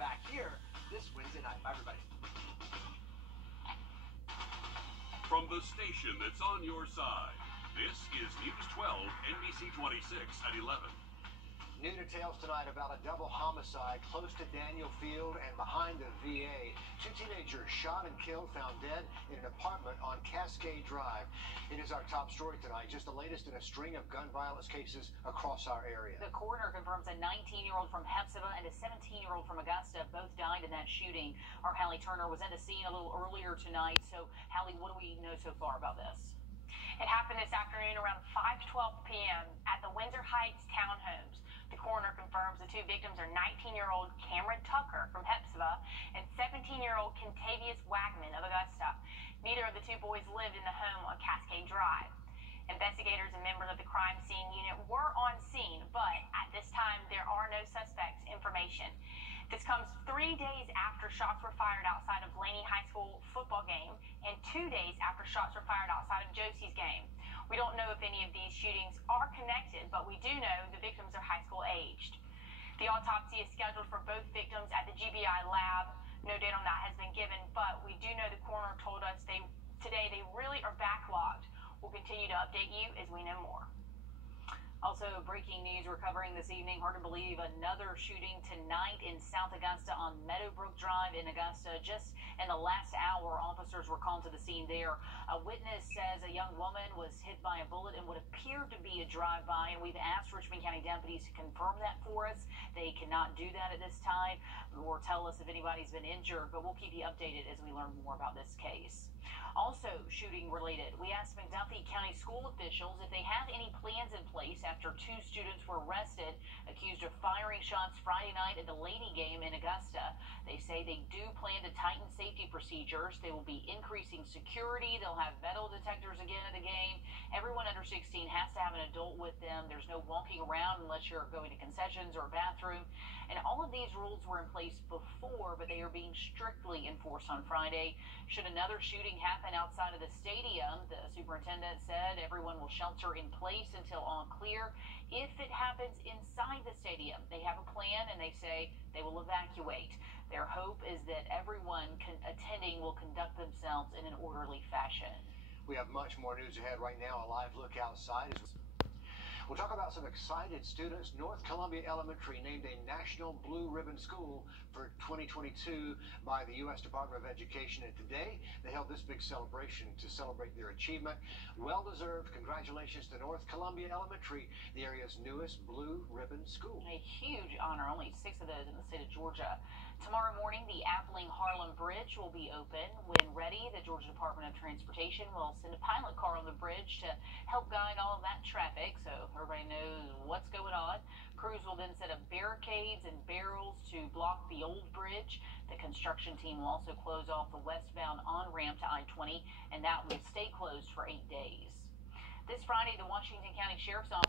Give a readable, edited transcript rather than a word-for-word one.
back here this Wednesday night. Bye, everybody. From the station that's on your side, this is News 12, NBC 26 at 11. New details tonight about a double homicide close to Daniel Field and behind the VA. Two teenagers shot and killed, found dead in an apartment on Cascade Drive. It is our top story tonight, just the latest in a string of gun violence cases across our area. The coroner confirms a 19-year-old from Hepzibah and a 17-year-old from Augusta both died in that shooting. Our Hallie Turner was at the scene a little earlier tonight. So, Hallie, what do we know so far about this? It happened this afternoon around 5:12 p.m. at the Windsor Heights townhomes. The coroner confirms the two victims are 19-year-old Cameron Tucker from Hepzibah and 17-year-old Kentavious Wagman of Augusta. Neither of the two boys lived in the home on Cascade Drive. Investigators and members of the crime scene unit were on scene, but at this time there are no suspects information. This comes 3 days after shots were fired outside of Laney High School football game and 2 days after shots were fired outside of Josie's game. We don't know if any of these shootings are connected, but we do know the victims are high school aged. The autopsy is scheduled for both victims at the GBI lab. No date on that has been given, but we do know the coroner told us today they really are backlogged. We'll continue to update you as we know more. Also, breaking news we're covering this evening. Hard to believe another shooting tonight in South Augusta on Meadowbrook Drive in Augusta. Just in the last hour, officers were called to the scene there. A witness says a young woman was hit by a bullet in what appeared to be a drive-by, and we've asked Richmond County deputies to confirm that for us. They cannot do that at this time or tell us if anybody's been injured, but we'll keep you updated as we learn more about this case. Also shooting related, we asked McDuffie County school officials if they have any plans in place after two students were arrested accused of firing shots Friday night at the Laney game in Augusta. They say they do plan to tighten safety procedures. They will be increasing security. They'll have metal detectors again at the game. Everyone under 16 has to have an adult with them. There's no walking around unless you're going to concessions or a bathroom. And all of these rules were in place before, but they are being strictly enforced on Friday. Should another shooting happen outside of the stadium, the superintendent said everyone will shelter in place until all clear. If it happens inside the stadium, they have a plan and they say they will evacuate. Their hope is that everyone attending will conduct themselves in an orderly fashion. We have much more news ahead right now. A live look outside. We'll talk about some excited students. North Columbia Elementary named a National Blue Ribbon School for 2022 by the U.S. Department of Education. And today, they held this big celebration to celebrate their achievement. Well-deserved. Congratulations to North Columbia Elementary, the area's newest Blue Ribbon School. A huge honor. Only 6 of those in the state of Georgia. Tomorrow morning, the Appling-Harlem Bridge will be open. When ready, the Georgia Department of Transportation will send a pilot car on the bridge to help guide all of that traffic so everybody knows what's going on. Crews will then set up barricades and barrels to block the old bridge. The construction team will also close off the westbound on-ramp to I-20, and that will stay closed for 8 days. This Friday, the Washington County Sheriff's Office